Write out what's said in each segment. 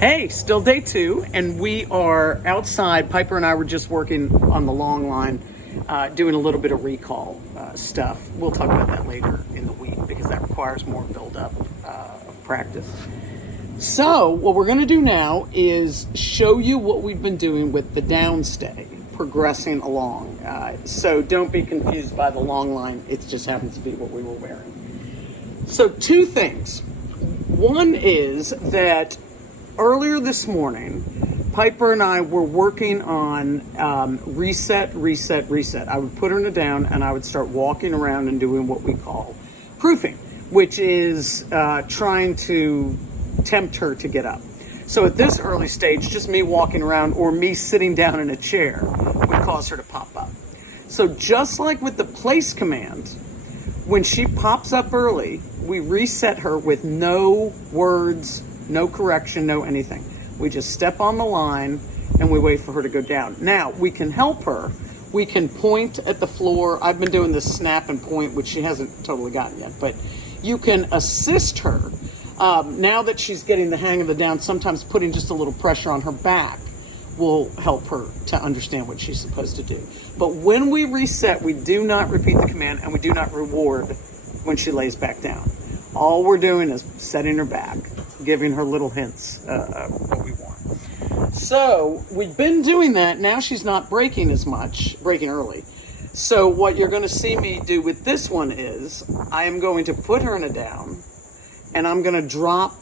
Hey, still day 2, and we are outside. Piper and I were just working on the long line, doing a little bit of recall stuff. We'll talk about that later in the week because that requires more build-up of practice. So what we're going to do now is show you what we've been doing with the downstay, progressing along. So don't be confused by the long line. It just happens to be what we were wearing. So 2 things. One is that earlier this morning, Piper and I were working on reset. I would put her down and I would start walking around and doing what we call proofing, which is trying to tempt her to get up. So at this early stage, just me walking around or me sitting down in a chair would cause her to pop up. So just like with the place command, when she pops up early, we reset her with no words, no correction, no anything. We just step on the line and we wait for her to go down. Now, we can help her. We can point at the floor. I've been doing this snap and point, which she hasn't totally gotten yet, but you can assist her. Now that she's getting the hang of the down, sometimes putting just a little pressure on her back will help her to understand what she's supposed to do. But when we reset, we do not repeat the command and we do not reward when she lays back down. All we're doing is setting her back, giving her little hints of what we want. So we've been doing that. Now she's not breaking as much, breaking early. So what you're going to see me do with this one is I am going to put her in a down and I'm going to drop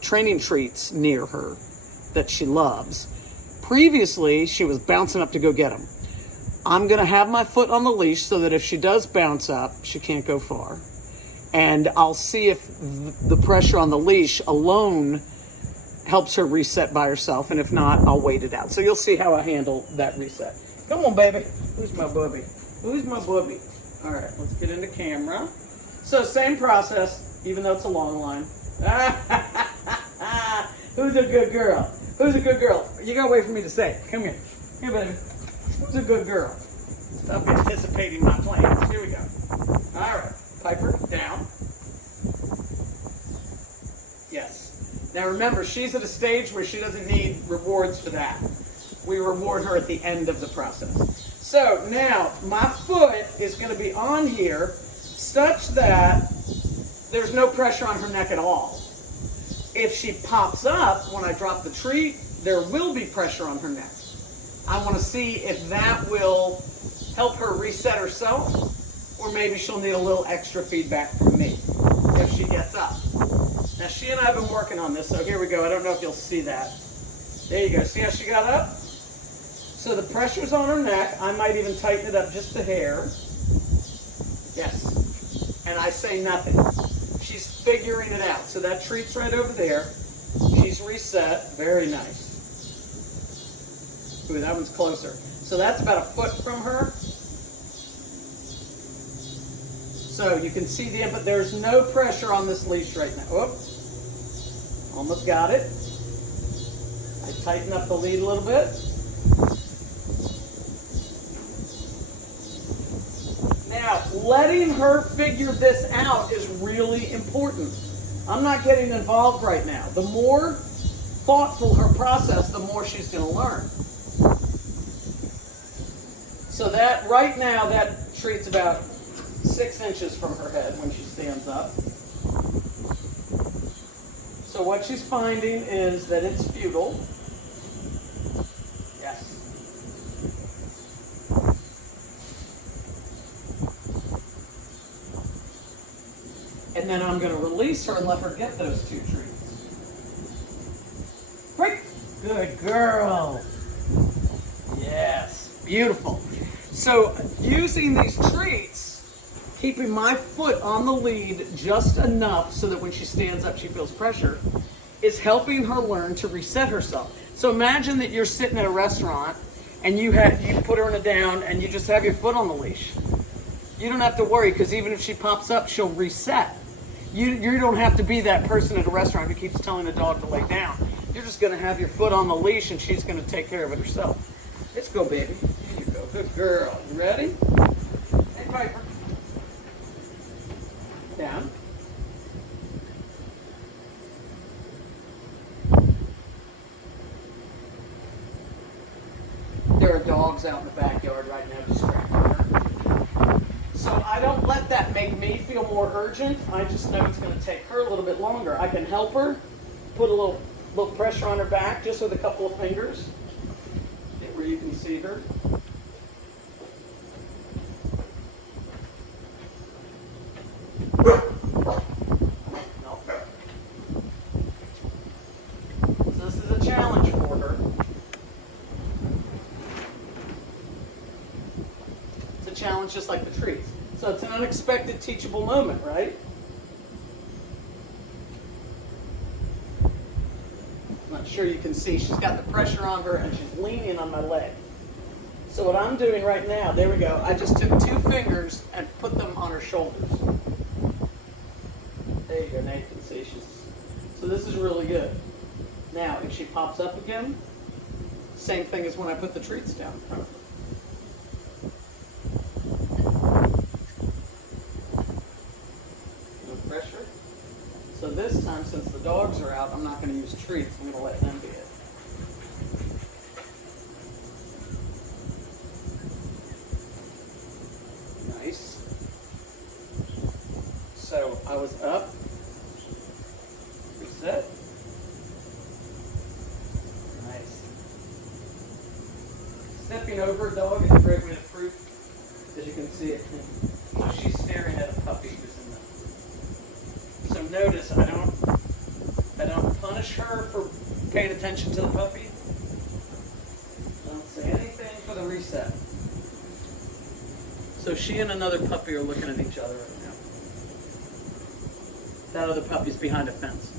training treats near her that she loves. Previously, she was bouncing up to go get them. I'm going to have my foot on the leash so that if she does bounce up, she can't go far. And I'll see if the pressure on the leash alone helps her reset by herself. And if not, I'll wait it out. So you'll see how I handle that reset. Come on, baby. Who's my bubby? Who's my bubby? All right, let's get into camera. So same process, even though it's a long line. Who's a good girl? Who's a good girl? You gotta wait for me to say it. Come here. Here, baby. Who's a good girl? Stop anticipating my plans. Here we go. All right. Piper, down. Yes. Now remember, she's at a stage where she doesn't need rewards for that. We reward her at the end of the process. So now, my foot is going to be on here such that there's no pressure on her neck at all. If she pops up when I drop the treat, there will be pressure on her neck. I want to see if that will help her reset herself, or maybe she'll need a little extra feedback from me if she gets up. Now, she and I have been working on this, so here we go. I don't know if you'll see that. There you go. See how she got up? So the pressure's on her neck. I might even tighten it up just a hair. Yes. And I say nothing. She's figuring it out. So that treat's right over there. She's reset. Very nice. Ooh, that one's closer. So that's about a foot from her. So you can see the input. There's no pressure on this leash right now. Whoop. Almost got it. I tighten up the lead a little bit. Now, letting her figure this out is really important. I'm not getting involved right now. The more thoughtful her process, the more she's going to learn. So that, right now, that treat's about 6 inches from her head when she stands up. So what she's finding is that it's futile. Yes. And then I'm going to release her and let her get those 2 treats. Break. Good girl. Yes. Beautiful. So using these treats, keeping my foot on the lead just enough so that when she stands up she feels pressure, is helping her learn to reset herself. So imagine that you're sitting at a restaurant and you put her in a down and you just have your foot on the leash. You don't have to worry because even if she pops up, she'll reset. You don't have to be that person at a restaurant who keeps telling the dog to lay down. You're just going to have your foot on the leash and she's going to take care of it herself. Let's go, baby. Here you go. Good girl. You ready? Hey, Piper. Down. dog's out in the backyard right now distracting her. So I don't let that make me feel more urgent. I just know it's going to take her a little bit longer. I can help her, put a little pressure on her back just with a couple of fingers. Get where you can see her. So this is a challenge for her. It's a challenge just like the treats. So it's an unexpected teachable moment, right? I'm not sure you can see. She's got the pressure on her and she's leaning on my leg. So what I'm doing right now, there we go. I just took 2 fingers and put them on her shoulders. There you go, Nathan. See, so this is really good. Now, if she pops up again, same thing as when I put the treats down in front of her. No pressure. So this time, since the dogs are out, I'm not going to use treats. I'm going to let them be it. Nice. So I was up. Reset. Nice. Stepping over a dog is a great way to prove, as you can see it. So she's staring at a puppy who's in the. So notice I don't punish her for paying attention to the puppy. I don't say anything for the reset. So she and another puppy are looking at each other right now. That other puppy's behind a fence.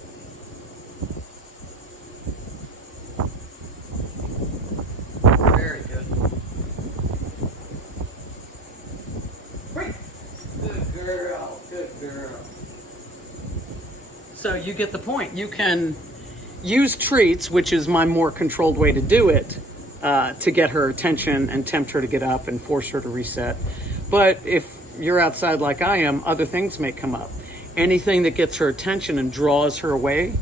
Very good. Great. Good girl. Good girl. So you get the point. You can use treats, which is my more controlled way to do it, to get her attention and tempt her to get up and force her to reset. But if you're outside like I am, other things may come up. Anything that gets her attention and draws her away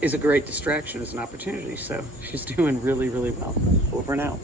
is a great distraction, is an opportunity. So she's doing really, really well. Over and out.